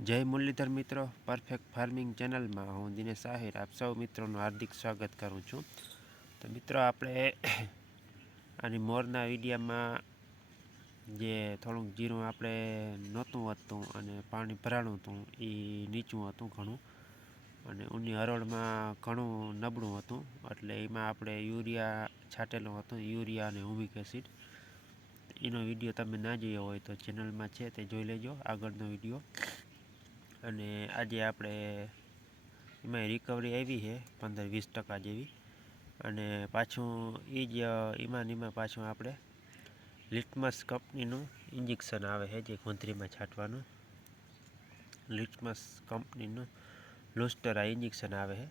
જય મુરલીધર મિત્રો, perfect farming ચેનલમાં હું દિનેશ આહિર આપ સૌ મિત્રોનું હાર્દિક સ્વાગત કરું છું. તો મિત્રો, આપણે આની મોરના વિડીયામાં જે થોડુંક જીરું આપણે નહોતું વધતું અને પાણી ભરાણું હતું એ નીચું હતું ઘણું, અને ઊની હરોળમાં ઘણું નબળું હતું, એટલે એમાં આપણે યુરિયા છાંટેલું હતું, યુરિયા અને હ્યુમિક એસિડ. એનો વિડીયો તમે ના જોયો હોય તો ચેનલમાં છે તે જોઈ લેજો, આગળનો વિડીયો. અને આજે આપણે એમાં રિકવરી આવી છે 15-20% જેવી, અને પાછું એ જ એમાં પાછું આપણે લિટમસ કંપનીનું ઇન્જેક્શન આવે છે જે ગોંધરીમાં છાંટવાનું. લિટમસ કંપનીનું લુસ્ટરા ઇન્જેક્શન આવે છે,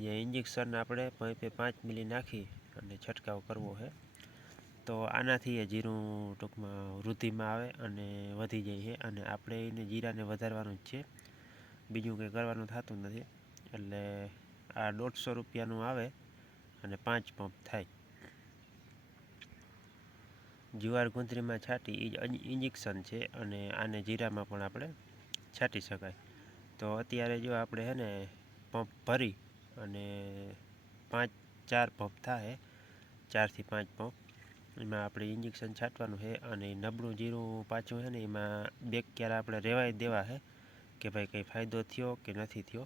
જે ઇન્જેક્શન આપણે 5 મિલી નાખી અને છંટકાવ કરવો છે. તો આનાથી જીરું ટૂંકમાં વૃદ્ધિમાં આવે અને વધી જાય છે, અને આપણે એને જીરાને વધારવાનું જ છે, બીજું કંઈ કરવાનું થતું નથી. એટલે આ 150 રૂપિયાનું આવે અને 5 પંપ થાય. જુવાર ગુંથરીમાં છાંટી એ જ ઇન્જેક્શન છે, અને આને જીરામાં પણ આપણે છાંટી શકાય. તો અત્યારે જો આપણે છે ને પંપ ભરી અને 4 પંપ થાય, 4 થી 5 પંપ, એમાં આપણે ઇન્જેક્શન છાંટવાનું છે. અને નબળું જીરું પાછું છે ને એમાં 2 ક્યારા આપણે રહેવાય દેવા છે કે ભાઈ કંઈ ફાયદો થયો કે નથી થયો.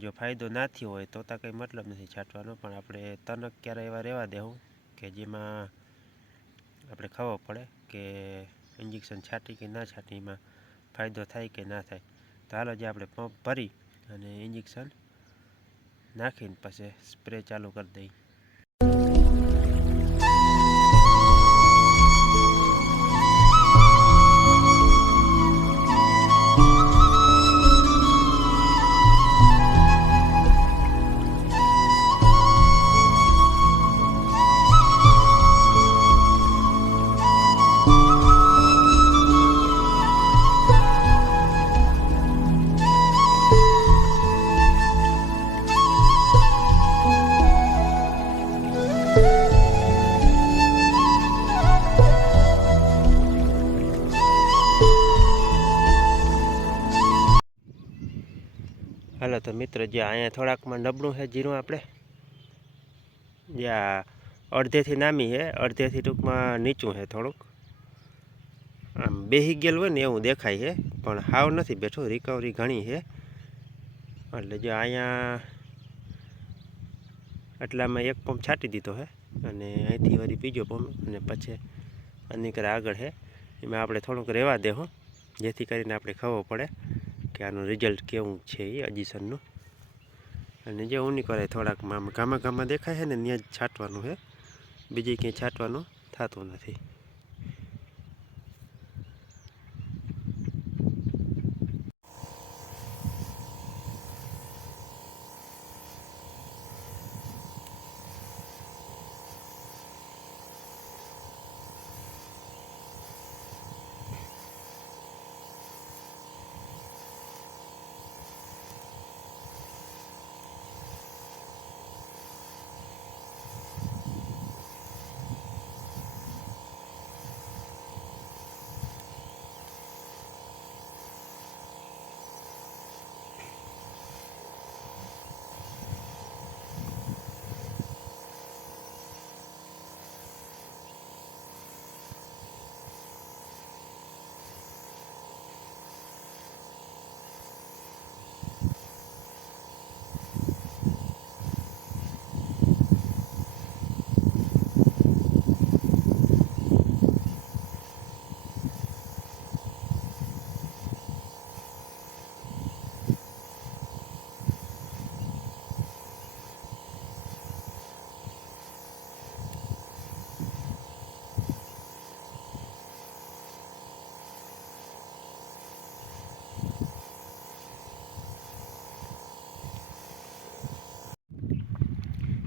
જો ફાયદો ના થયો હોય તો કંઈ મતલબ નથી છાંટવાનો, પણ આપણે 3 ક્યારા એવા રહેવા દેવું કે જેમાં આપણે ખબર પડે કે ઇન્જેક્શન છાંટી કે ના છાંટી, એમાં ફાયદો થાય કે ના થાય. તો હાલો જે આપણે પંપ ભરી અને ઇન્જેક્શન નાખીને પછી સ્પ્રે ચાલુ કરી દઈએ. હાલો તો મિત્રો, જે અહીંયા થોડાકમાં નબળું છે જીરું, આપણે જ્યાં અડધેથી નામી છે, અડધેથી ટૂંકમાં નીચું છે, થોડુંક આમ બેસી ગયેલું હોય ને એવું દેખાય છે, પણ હાવ નથી બેઠું, રિકવરી ઘણી છે. એટલે જો અહીંયા એટલામાં 1 પંપ છાંટી દીધો છે, અને અહીંથી વળી બીજો પંપ, અને પછી આની કરે આગળ છે, એમાં આપણે થોડુંક રહેવા દેવું જેથી કરીને આપણે ખબર પડે કે આનું રિઝલ્ટ કેવું છે એ અજીસનનું. અને જે ઊની કરે થોડાકમાં આમ ગામા દેખાય છે ને ત્યાં જ છાંટવાનું છે, બીજી ક્યાંય છાંટવાનું થતું નથી.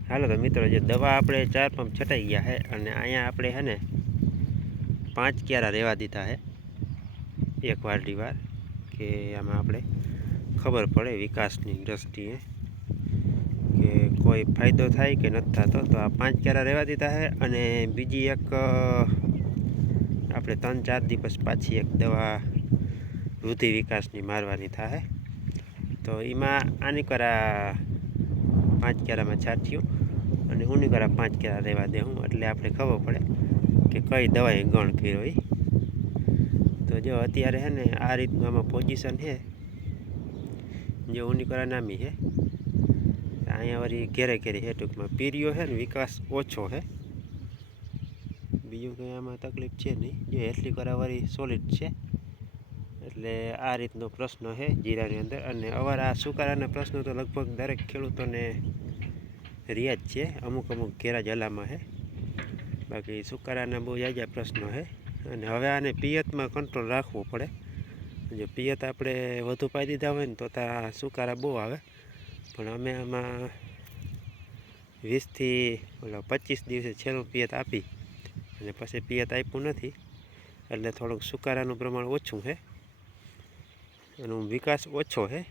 હાલો તો મિત્રો, જે દવા આપણે 4 પંપ છટાઈ ગયા છે, અને અહીંયા આપણે છે ને 5 ક્યારા રહેવા દીધા છે, એક વારડી વાર, કે આમાં આપણે ખબર પડે વિકાસની દ્રષ્ટિએ કે કોઈ ફાયદો થાય કે નથી થતો. તો આ 5 ક્યારા રહેવા દીધા છે, અને બીજી એક આપણે 3-4 દિવસ પાછી એક દવા વૃદ્ધિ વિકાસની મારવાની થાય. તો એમાં આની કરા 5 કેરામાં છાંટ્યું અને ઉની કરા 5 કેરા રહેવા દેવું, એટલે આપણે ખબર પડે કે કઈ દવાએ ગણ કર્યો એ. તો જો અત્યારે છે ને આ રીતનું આમાં પોઝિશન છે, જે ઉની કરા નામી છે. અહીંયા વળી ઘેરે ઘેરે છે, ટૂંકમાં પીરિયો છે ને વિકાસ ઓછો છે, બીજું કંઈ આમાં તકલીફ છે નહીં. જો એટલી કરા વળી સોલિડ છે, એટલે આ રીતનો પ્રશ્ન છે જીરાની અંદર. અને અમારા આ સુકારાના પ્રશ્નો તો લગભગ દરેક ખેડૂતોને રહ્યા જ છે, અમુક ઘેરા જલામાં છે, બાકી સુકારાના બહુ જાજા પ્રશ્નો છે. અને હવે આને પિયતમાં કંટ્રોલ રાખવો પડે. જો પિયત આપણે વધુ પાઈ દીધા હોય ને તો સુકારા બહુ આવે, પણ અમે આમાં 20 થી 25 દિવસે છેલ્લું પિયત આપી અને પછી પિયત આપ્યું નથી, એટલે થોડુંક સુકારાનું પ્રમાણ ઓછું છે, એનો વિકાસ ઓછો છે.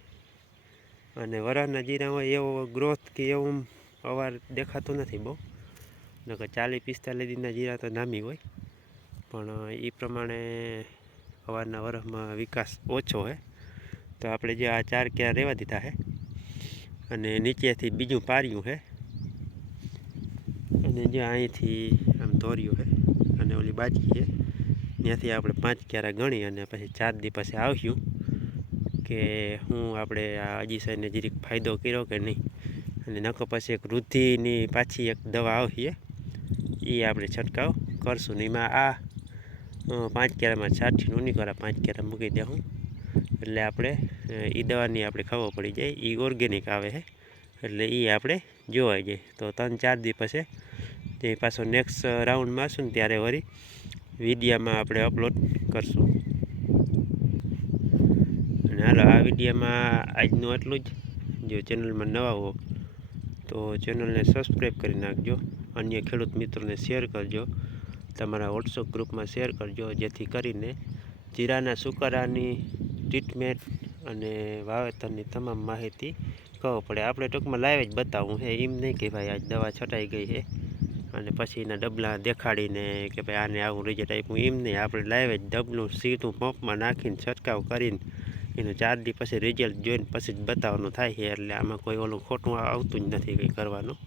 અને વરાળના જીરામાં એવો ગ્રોથ કે એવું અવાર દેખાતું નથી બહુ, નકર 40-45 દિનના જીરા તો નામી હોય, પણ એ પ્રમાણે અવારના વરસમાં વિકાસ ઓછો છે. તો આપણે જે આ 4 કેરા રહેવા દીધા છે અને નીચેથી બીજું પાર્યું છે, અને જે અહીંથી આમ દોર્યું છે અને ઓલી બાજકી છે, ત્યાંથી આપણે 5 કેરા ગણી અને પછી 4 દી પછી આવ્યું કે હું આપણે આ અજીસાઈને જરીક ફાયદો કર્યો કે નહીં. અને નકો પછી એક વૃદ્ધિની પાછી એક દવા આવશે, એ આપણે છંટકાવ કરશું ને. એમાં આ 5 કેરામાં છાંટીને ઉની કરા 5 કેરા મૂકી દેવું, એટલે આપણે એ દવાની આપણે ખબર પડી જાય. એ ઓર્ગેનિક આવે છે, એટલે એ આપણે જોવાઈ જાય. તો 3-4 દી પછી તે પાછો નેક્સ્ટ રાઉન્ડ મારશું ને ત્યારે વળી વિડીયામાં આપણે અપલોડ કરશું. અને હાલો, આ વિડીયામાં આજનું આટલું જ. જો ચેનલમાં નવા હો તો ચેનલને સબસ્ક્રાઈબ કરી નાખજો, અન્ય ખેડૂત મિત્રોને શેર કરજો, તમારા વોટ્સઅપ ગ્રુપમાં શેર કરજો, જેથી કરીને જીરાના સુકારાની ટ્રીટમેન્ટ અને વાવેતરની તમામ માહિતી ખબર પડે. આપણે ટૂંકમાં લાઈવ જ બતાવવું છે, એમ નહીં કે ભાઈ આજ દવા છટાઈ ગઈ છે અને પછી એના ડબલા દેખાડીને કે ભાઈ આને આવું રિઝલ્ટ આપ્યું, એમ નહીં. આપણે લાઈવ જ ડબલું સીધું પંપમાં નાખીને છંટકાવ કરીને એનું 4 દી પછી રિઝલ્ટ જોઈને પછી જ બતાવવાનું થાય છે, એટલે આમાં કોઈ ઓલું ખોટું આવતું જ નથી કંઈ કરવાનું.